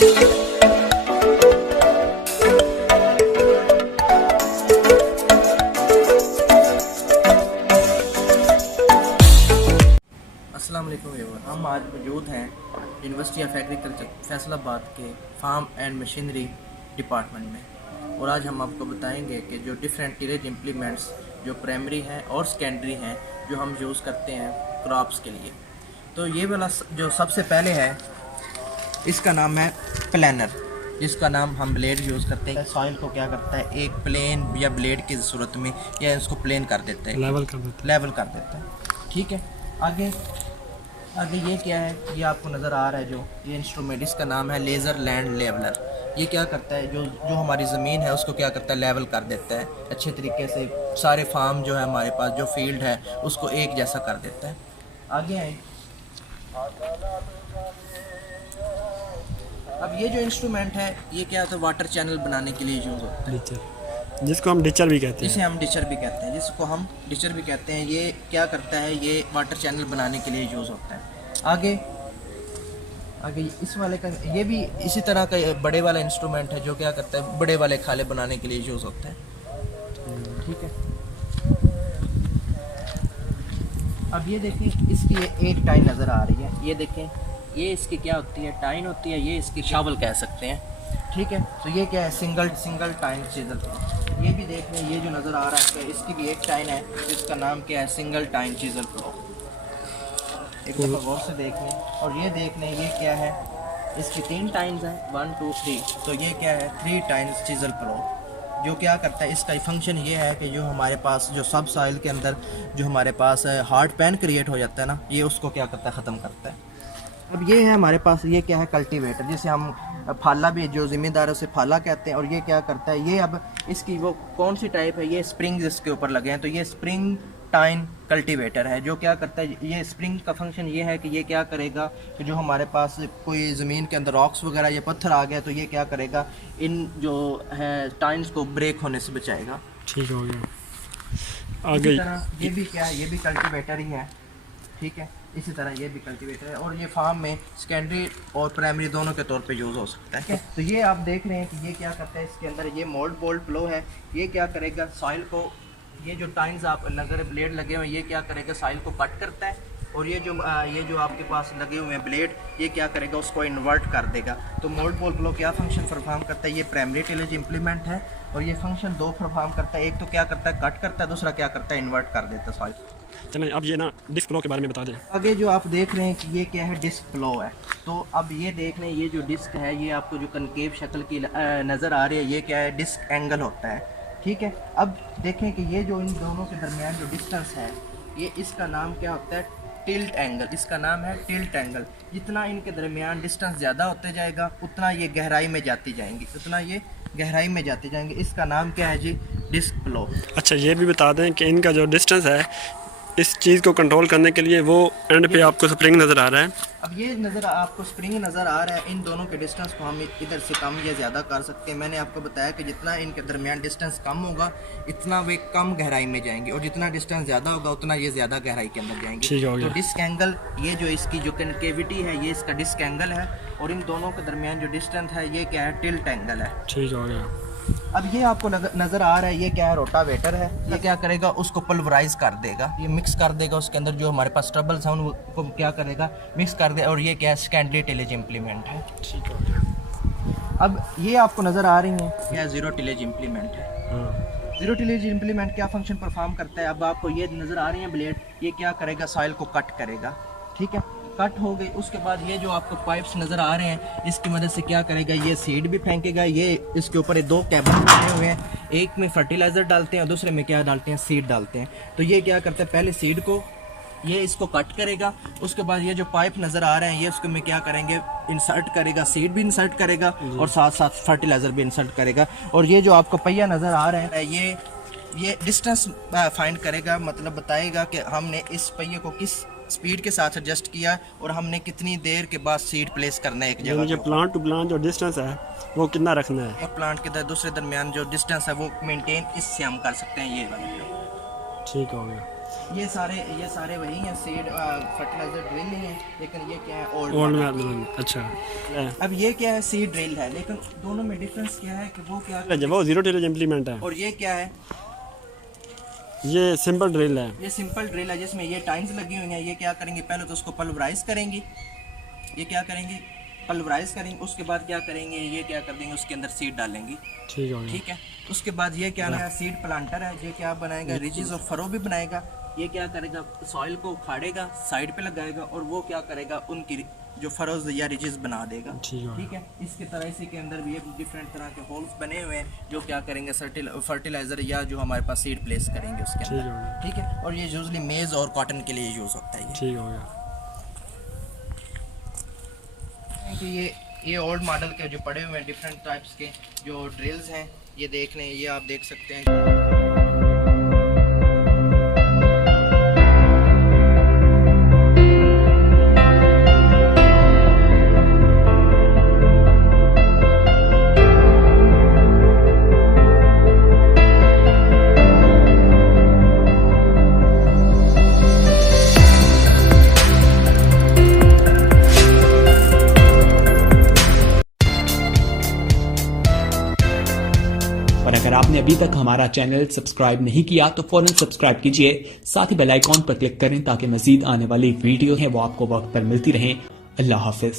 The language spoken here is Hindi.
अस्सलाम वालेकुम एवरीवन। हम आज मौजूद हैं यूनिवर्सिटी ऑफ एग्रीकल्चर फैसलाबाद के फार्म एंड मशीनरी डिपार्टमेंट में, और आज हम आपको बताएंगे कि जो डिफरेंट टिलेज इम्प्लीमेंट्स जो प्राइमरी हैं और सेकेंडरी हैं जो हम यूज़ करते हैं क्रॉप्स के लिए। तो ये वाला जो सबसे पहले है इसका नाम है प्लानर, जिसका नाम हम ब्लेड यूज़ करते हैं। सॉइल को क्या करता है, एक प्लेन या ब्लेड की सूरत में या इसको प्लेन कर देते हैं, लेवल कर देता है। ठीक है, आगे ये क्या है, ये आपको नज़र आ रहा है जो ये इंस्ट्रूमेंट, इसका नाम है लेज़र लैंड लेवलर। ये क्या करता है, जो हमारी ज़मीन है उसको क्या करता है, लेवल कर देता है अच्छे तरीके से। सारे फार्म जो है हमारे पास, जो फील्ड है उसको एक जैसा कर देता है। आगे आए, अब ये जो इंस्ट्रूमेंट है ये क्या होता है, वाटर चैनल बनाने के लिए यूज़ होता है, जिसको हम डिचर भी कहते हैं। जिसे हम डिचर भी कहते हैं, ये क्या करता है, ये वाटर चैनल बनाने के लिए यूज़ होता है। आगे इस वाले का, ये भी इसी तरह का बड़े वाला इंस्ट्रूमेंट है जो क्या करता है, बड़े वाले खाले बनाने के लिए यूज़ होता है। ठीक है, अब ये देखें, इसकी ये एक टाइन नज़र आ रही है, ये देखें, ये इसकी क्या होती है, टाइन होती है, ये इसकी शावल कह सकते हैं। ठीक है, तो ये क्या है, सिंगल टाइन चीज़ल। ये भी देख लें, ये जो नज़र आ रहा है इसकी भी एक टाइन है, इसका नाम क्या है, सिंगल टाइन चीज़ल प्लो। एक दफ़ा गौर से देख लें, और ये देख लें, ये क्या है, इसकी 3 टाइन्स हैं, 1 2 3, तो ये क्या है, 3 टाइन्स चीज़ल प्लो। जो क्या करता है, इसका फंक्शन ये है कि जो हमारे पास जो सब सॉइल के अंदर जो हमारे पास हार्ड पैन क्रिएट हो जाता है ना, ये उसको क्या करता है, ख़त्म करता है। अब ये है हमारे पास, ये क्या है, कल्टीवेटर, जिसे हम फाला भी, जो ज़िम्मेदार है उसे फाला कहते हैं। और ये क्या करता है, ये अब इसकी वो कौन सी टाइप है, ये स्प्रिंग इसके ऊपर लगे हैं, तो ये स्प्रिंग टाइन कल्टीवेटर है। जो क्या करता है, ये स्प्रिंग का फंक्शन ये है कि ये क्या करेगा कि जो हमारे पास कोई ज़मीन के अंदर रॉक्स वगैरह या पत्थर आ गया, तो ये क्या करेगा, इन जो है टाइन्स को ब्रेक होने से बचाएगा। ठीक हो गया। आगे ये भी क्या है, ये भी कल्टीवेटर ही है। ठीक है, इसी तरह ये भी कल्टीवेटर है, और ये फार्म में सेकेंडरी और प्राइमरी दोनों के तौर पे यूज़ हो सकता है। तो ये आप देख रहे हैं कि ये क्या करता है, इसके अंदर ये मोल्ड बोल्ट प्लो है। ये क्या करेगा, सॉइल को, ये जो टाइन्स आप अगर ब्लेड लगे हुए हैं, ये क्या करेगा, सॉइल को कट करता है, और ये जो आपके पास लगे हुए हैं ब्लेड, ये क्या करेगा, उसको इन्वर्ट कर देगा। तो मोल्ड बोल्ट प्लो क्या फंक्शन परफॉर्म करता है, ये प्राइमरी टिलेज इम्प्लीमेंट है, और ये फंक्शन 2 परफॉर्म करता है। एक तो क्या करता है, कट करता है, दूसरा क्या करता है, इन्वर्ट कर देता है सॉइल। चलें, अब ये ना डिस्क प्लो के बारे में बता दें। आगे जो आप देख रहे हैं कि ये क्या है, डिस्क प्लो है। तो अब ये देख लें, ये जो डिस्क है, ये आपको जो कनकेव शक्ल की नज़र आ रही है, ये क्या है, डिस्क एंगल होता है। ठीक है, अब देखें कि ये जो इन दोनों के दरमियान जो डिस्टेंस है, ये इसका नाम क्या होता है, टिल्ट एंगल। इसका नाम है टिल्ट एंगल। जितना इनके दरमियान डिस्टेंस ज़्यादा होते जाएगा, उतना ये गहराई में जाती जाएंगी, इसका नाम क्या है जी, डिस्क प्लो। अच्छा, ये भी बता दें कि इनका जो डिस्टेंस है, इस चीज़ को कंट्रोल करने के लिए वो एंड पे आपको स्प्रिंग नज़र आ रहा है। अब ये आपको स्प्रिंग नज़र आ रहा है, इन दोनों के डिस्टेंस को हम इधर से कम या ज़्यादा कर सकते हैं। मैंने आपको बताया कि जितना इनके दरमियान डिस्टेंस कम होगा, इतना वे कम गहराई में जाएंगे, और जितना डिस्टेंस ज़्यादा होगा, उतना ये ज़्यादा गहराई के अंदर जाएंगे। ठीक हो गया। तो डिस्क एंगल, ये जो इसकी जो कनकेविटी है, ये इसका डिस्क एंगल है, और इन दोनों के दरमियान जो डिस्टेंस है, ये क्या है, टिल्ट एंगल है। ठीक हो गया। अब ये आपको नज़र आ रहा है, ये क्या है, रोटावेटर है। ये क्या करेगा, उसको पल्वराइज कर देगा, ये मिक्स कर देगा, उसके अंदर जो हमारे पास ट्रबल्स हैं उनको क्या करेगा, मिक्स कर दे। और ये क्या है, सेकेंडरी टिलेज इम्प्लीमेंट है। ठीक हो गया। अब ये आपको नज़र आ रही है, क्या ज़ीरो टिलेज इम्प्लीमेंट है। ज़ीरो टिलेज इम्प्लीमेंट क्या फंक्शन परफॉर्म करता है, अब आपको ये नज़र आ रही है ब्लेड, ये क्या करेगा, सॉइल को कट करेगा। ठीक है, कट हो गई, उसके बाद ये जो आपको पाइप्स नज़र आ रहे हैं, इसकी मदद से क्या करेगा, ये सीड भी फेंकेगा। ये इसके ऊपर 2 कैबिन बने हुए हैं, एक में फर्टिलाइज़र डालते हैं और दूसरे में क्या डालते हैं, सीड डालते हैं। तो ये क्या करता है, पहले सीड को, ये इसको कट करेगा, उसके बाद ये जो पाइप नज़र आ रहे हैं, ये उसको में क्या करेंगे, इंसर्ट करेगा, सीड भी इंसर्ट करेगा और साथ साथ फर्टिलाइज़र भी इंसर्ट करेगा। और ये जो आपको पहिया नज़र आ रहा है, ये डिस्टेंस फाइंड करेगा, मतलब बताएगा कि हमने इस पहिए को किस स्पीड के साथ एडजस्ट किया और हमने कितनी देर के बाद सीड प्लेस करना है एक जगह। जो प्लांट टू प्लांट जो डिस्टेंस है वो कितना रखना है, एक प्लांट के दूसरे दरमियान जो डिस्टेंस है वो मेंटेन इससे हम कर सकते हैं, ये वाला। ठीक हो गया। ये सारे वही हैं, सीड फर्टिलाइजर ड्रिल ही हैं, लेकिन ये क्या है ओल्ड ओल्ड। मैथ। अच्छा अब ये क्या है, सीड ड्रिल है, लेकिन दोनों में डिफरेंस क्या है कि वो क्या जब वो जीरो टिलेज इम्प्लीमेंट है, और ये क्या है, ये सिंपल ड्रिल है। ये सिंपल ड्रिल है जिसमें ये टाइम्स लगी हुई हैं। ये क्या करेंगे, पहले तो उसको पल्वराइज करेंगे, ये क्या करेंगे पल्वराइज करेंगे, उसके बाद क्या करेंगे, ये क्या कर देंगे, उसके अंदर सीड डालेंगे। ठीक हो गया। ठीक है, उसके बाद ये क्या है, सीड प्लांटर है, ये क्या बनाएगा, रिजेस और फरो भी बनाएगा। ये क्या करेगा, सॉइल को उखाड़ेगा, साइड पे लगाएगा, और वो क्या करेगा, उनकी जो फरोज या रिजेस बना देगा। ठीक है। ठीक है, इसके तरह इसी के अंदर भी डिफरेंट तरह के होल्स बने हुए हैं जो क्या करेंगे, फर्टिलाइजर या जो हमारे पास सीड प्लेस करेंगे उसके ठीक हो अंदर। गया। ठीक है, और ये यूजली मेज और कॉटन के लिए यूज़ होता है ये। ठीक हो गया। कि ये ओल्ड मॉडल के जो पड़े हुए हैं डिफरेंट टाइप्स के जो ड्रिल्स हैं, ये देख लें, ये आप देख सकते हैं। और अगर आपने अभी तक हमारा चैनल सब्सक्राइब नहीं किया तो फौरन सब्सक्राइब कीजिए, साथ ही बेल आइकॉन पर क्लिक करें ताकि मजीद आने वाली वीडियो है वो आपको वक्त पर मिलती रहें। अल्लाह हाफिज।